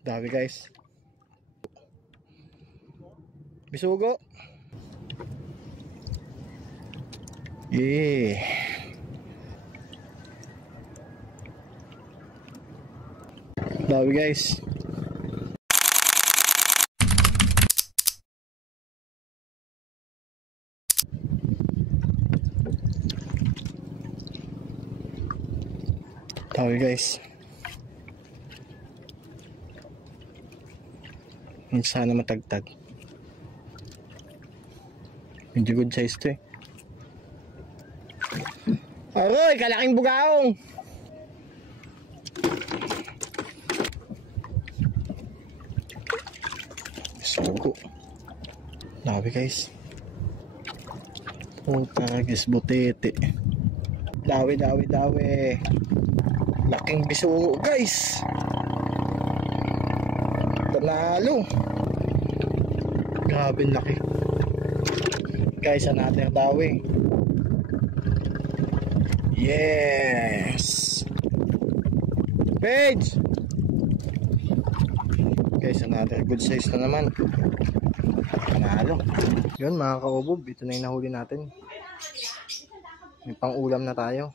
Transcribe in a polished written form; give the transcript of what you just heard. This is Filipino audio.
Dami guys. Bisugo. Yeah. Dami guys. Dami guys. Sana matagtag. Medyo good size to eh. Aroy, kalaking bugaong. Sugo. Dami guys. Puta guys, butete. Dawi. Laking bisugo guys. Panalo. Grabe laki. Guys, another dawi. Yes. Page. Guys, another good size na naman. Panalo. Yun mga kaubob, ito na yung nahuli natin. May pang ulam na tayo.